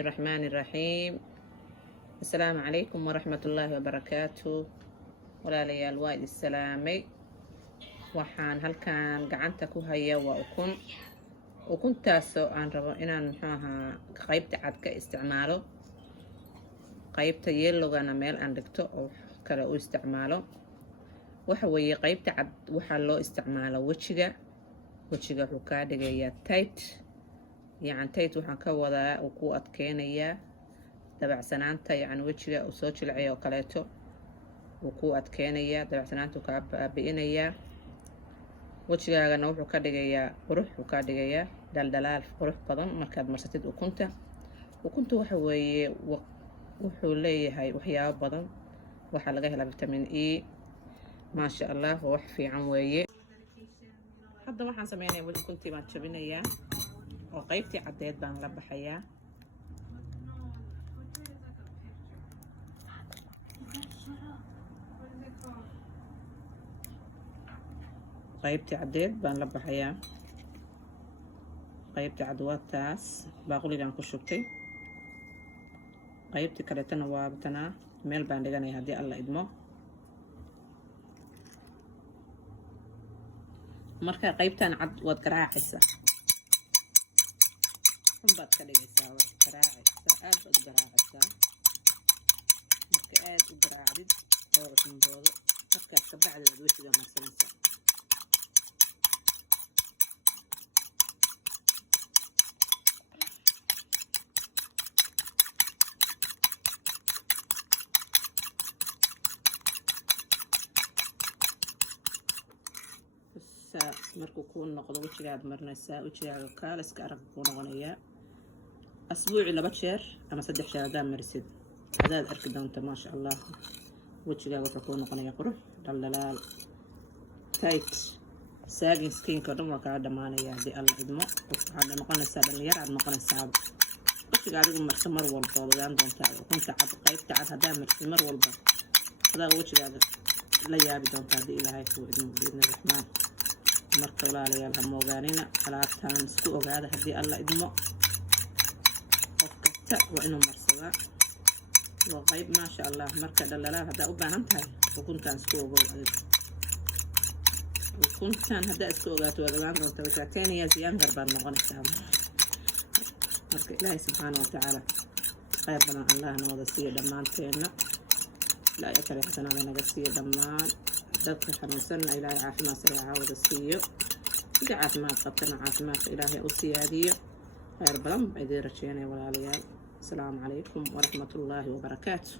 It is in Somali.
الرحمن الرحيم. السلام عليكم ورحمة الله وبركاته. walaalayaal waa idin salaamay. waxaan halkan gacanta ku haya waa ukuntaasoo aan rabo inaan qaybta cad ka isticmaalo, qaybta yellowgana meel aan dhigto oo kale u isticmaalo. waxa weeye qaybta cad waxaa loo isticmaalo wejiga wuxuu kaa dhigayaa tight, tight waxaan ka wadaa uu ku adkeynayaa dabacsanaanta, wejiga uu soo jilcay oo kaleeto wuu ku adkeynayaa, dabacsanaanta kaa baabi'inayaa. wejigaagana wuxuu ka dhigayaa qurux, wuxuu ka dhigayaa dhaldhalaal qurux badan markaad marsatid ukunta. waxa weeye wuxuu leeyahay waxyaabo badan, waxaa laga helaa vitamin E. maasha allah, waa wax fiican weeye. hadda waxaan sameynayaa ukuntii baan jabinayaa oo qaybtii caddeed baan la baxayaa. qaybtii caddeed baan la baxayaa. qaybtii cad waa taas, baaquligaan ku shubtay. qaybtii kaleetana waa tanaa, meel baan dhiganaya haddii alla idmo. marka qaybtan cad waad garaacaysaa, baad ka dhigaysaa, waad garaacaysaa, aad baad u garaacaysaa. marka aad u garaacdid oo cusboodo, markaas ka bacdi waad wejiga marsanaysaa. markuu kuu noqdo wejigaad marinaysaa, wejigaaga kaaliska arag kuu noqonayaa. asbuuci 2 jeer ama 3 jeer haddaad marisid hadaad arki doonta maasha allah. wejigaaga wuxuu kuu noqonayaa qurux, dhaldhalaal, tight, saagin skinka oo dhan waa kaa dhamaanayaa haddii alla idmo. waxaad noqonaysaa dhalinyaro, aad noqonaysaa. wejiga adigu marsa mar walba ood ogaan doontaa ukunta cad, qaybta cad haddaad marsid mar walba adaa wejigaaga la yaabi doontaa haddii ilaahay kuu idmo biidni raxmaan. marka walaalayaal ha moogaanina, alaabtaan isku ogaada haddii alla idmo. qof kasta waa inuu marsadaa, waa qayb maasha allah. marka dhaldhalaal haddaa u baahan tahay ukuntaan isku ogow adig. ukuntaan haddaa isku ogaato waad ogaan doontaa wajaateeniya siyaangar baad noqonaysaa. marka ilaahay subxaana wa tacaala qayb badan allah nooda siiyo dhammaanteenna. ilaahay akale xasanaada naga siiyo dhammaan. dadka xanuunsanna ilaahay caafimaad sareeca wada siiyo, sida caafimaad qabtana caafimaadka ilaahay u siyaadiyo. khayr badan baa idiin rajeynaya walaalayaal. asalaamu calaykum waraxmatullaahi wabarakaatu.